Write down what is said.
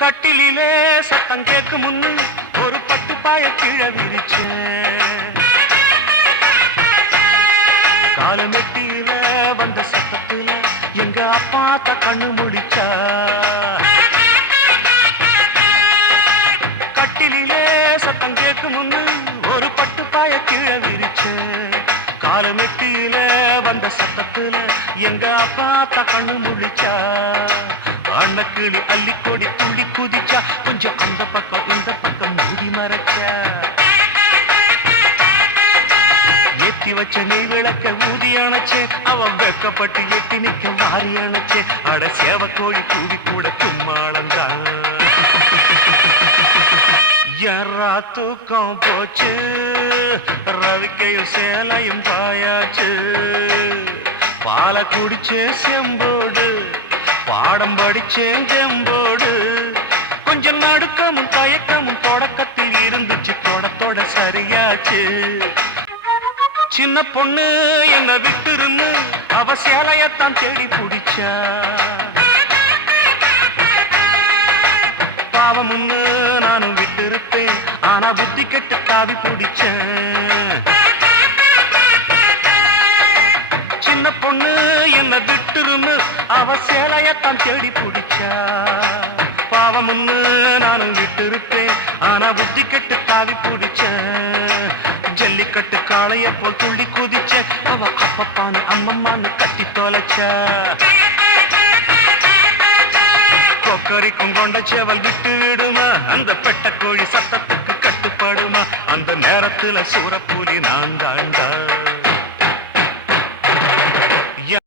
கட்டிலே சத்தம் கேக்கு முன்னு ஒரு பட்டு பாய கீழே விரிச்சேன். காலமெட்டியில வந்த சத்தத்துல எங்க அப்பாத்த கண்ணு முடிச்சா. கட்டிலே சத்தம் கேக்கு முன்னு ஒரு பட்டு பாய கீழே விரிச்சேன். காலமெட்டியில வந்த சத்தத்துல எங்க அப்பாத்த கண்ணு முடிச்சா. அண்ணக்கிளி அள்ளிக்கொடி துள்ளி குதிச்சா. கொஞ்சம் அந்த பக்கம் இந்த பக்கம் மூடி மறைச்சா. ஏத்தி வச்ச நெய் விளக்க ஊதி அணைச்சே. அவன் வெக்கப்பட்டு எட்டி நிக்க மாறி அணைச்சே. அட சேவ கோழி கூடி கூட கும்மாளந்தான். யாரா தூக்கம் போச்சு. ரவிக்கையும் சேலையும் பாயாச்சு. பால குடிச்சே செம்போடு பாடம் படிச்சேன் ஜெம்போடு. கொஞ்சம் நடுக்கமும் தயக்கமும் தொடக்கத்தில் இருந்துச்சு. தொட சரியாச்சு. சின்ன பொண்ணு என்ன விட்டுருந்து அவ சேலையத்தான் தேடி பிடிச்சா. பாவம் முன்னு நானும் விட்டு இருப்பேன். ஆனா புத்தி கெட்டு காவி பிடிச்சேன். சின்ன பொண்ணு என்ன விட்டுருந்து அவ சேலையத்தான் தேடி பிடிச்சா. பாவம் முன்னு நானும் விட்டு இருப்பேன். ஆனா புத்தி கெட்டு காவி பிடிச்சேன். ஜல்லிக்கட்டு காளைய போல் துள்ளி குதிச்ச. அவ அப்பப்பான்னு அம்மம்மான்னு கட்டி தொலைச்ச. கொக்கரிக்கும் கொண்ட சேவல் விட்டு விடுமா. அந்த பெட்ட கோழி சத்தத்துக்கு கட்டுப்படுமா. அந்த நேரத்துல சூரப்புலி நான் தாண்டா.